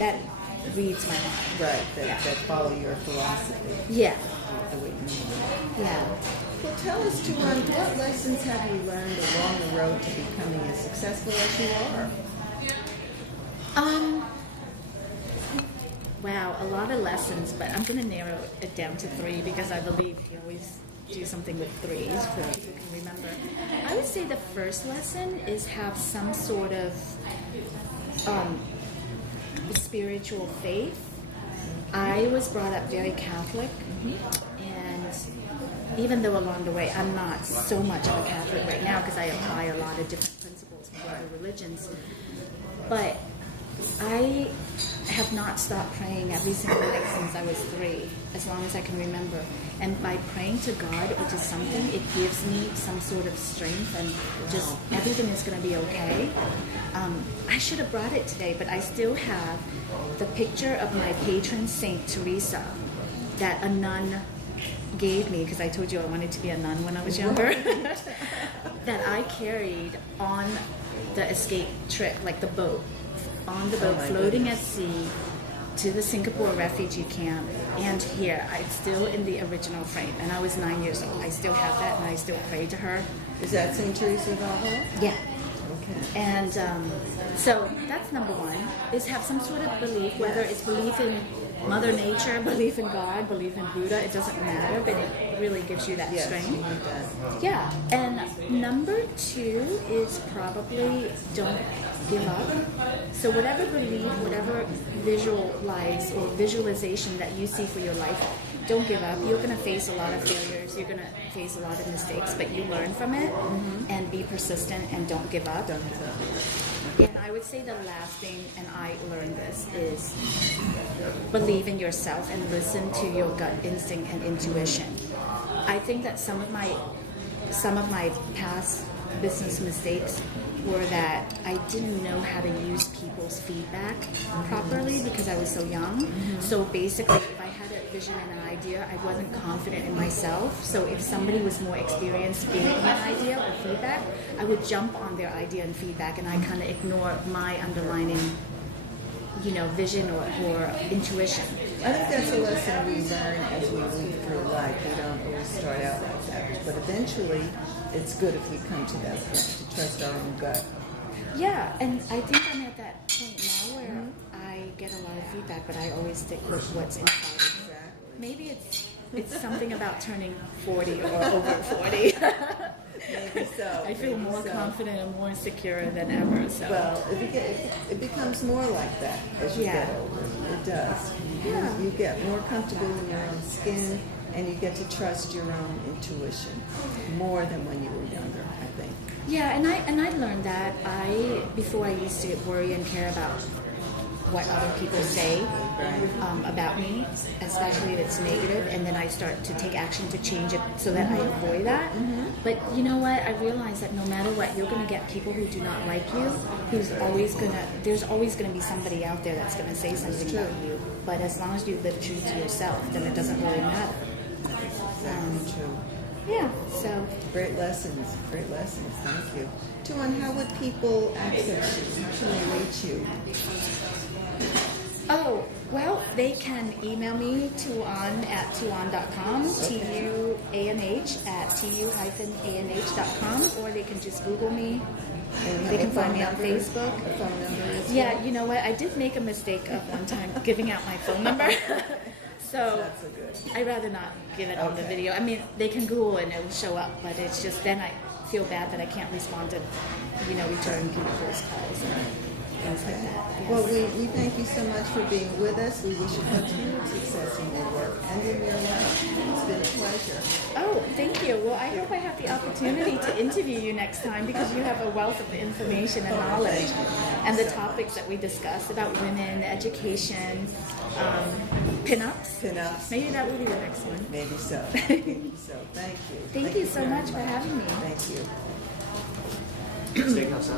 that reads my mind. Right, that follow your philosophy. Yeah. The way you move. Yeah. Well, tell us, Tuan, what lessons have you learned along the road to becoming as successful as you are? Wow, a lot of lessons, but I'm going to narrow it down to 3 because I believe you always do something with 3s so people can remember. I would say the first lesson is have some sort of spiritual faith. I was brought up very Catholic, and even though along the way I'm not so much of a Catholic right now because I apply a lot of different principles from other religions, but I have not stopped praying every single night since I was 3, as long as I can remember. And by praying to God, which is something, it gives me some sort of strength and just everything is going to be okay. I should have brought it today, but I still have the picture of my patron Saint Teresa that a nun gave me, because I told you I wanted to be a nun when I was younger, that I carried on the escape trip, like the boat. On the boat, floating at sea to the Singapore refugee camp, and here it's still in the original frame, and I was 9 years old. I still have that, and I still pray to her. Is that St. Teresa of Avila? Yeah. Okay. And so that's number 1, is have some sort of belief, whether it's belief in Mother Nature, belief in God, belief in Buddha, it doesn't matter, but it really gives you that strength. You need that. Yeah, and number 2 is probably don't give up. So whatever belief, whatever visualize or visualization that you see for your life, don't give up. You're going to face a lot of failures. You're going to face a lot of mistakes, but you learn from it and be persistent and don't give up. Don't give up. And I would say the last thing, and I learned this, is believe in yourself and listen to your gut instinct and intuition. I think that some of my past business mistakes were that I didn't know how to use people's feedback properly because I was so young. So basically, if I had a vision and an idea, I wasn't confident in myself. So if somebody was more experienced giving me an idea or feedback, I would jump on their idea and feedback, and I kind of ignore my underlining, vision or intuition. I think that's a lesson we learn as we move through life. We don't always start out like that, but eventually it's good if we come to that point, to trust our own gut. Yeah, and I think I'm at that point now where I get a lot of feedback, but I always stick with what's inside. Exactly. Maybe it's something about turning 40 or over 40. Maybe so. I feel more confident and more secure than ever. So. Well, it becomes more like that as you get older. It does. Yeah. You get more comfortable in your own skin, and you get to trust your own intuition more than when you were younger, I think. Yeah, and I learned that before I used to worry and care about what other people say about me, especially if it's negative, and then I start to take action to change it so that I avoid that. But you know what? I realize that no matter what, you're going to get people who do not like you, there's always going to be somebody out there that's going to say something about you. But as long as you live true to yourself, then it doesn't really matter. Exactly true. Yeah, so. Great lessons. Thank you. Tuan, how would people access you? How can they reach you? Oh, well, they can email me tuan@tuan.com, tuanh@tu-anh.com, or they can just Google me. They can find me on Facebook. Phone number is Yeah, you know what? I did make a mistake of one time giving out my phone number. So That's so good. I'd rather not give it on the video. I mean, they can Google and it will show up, but it's just then I feel bad that I can't respond to, return people's calls and things like that. Yes. Well, we thank you so much for being with us. We wish you continued success in your work and in your life. It's been a pleasure. Oh, thank you. Well, I hope I have the opportunity to interview you next time because you have a wealth of information and knowledge. And the topics that we discussed about women, education, pinups. Maybe that will be the next one. Maybe so. Thank you. Thank you so much for having me. Thank you. Steakhouse.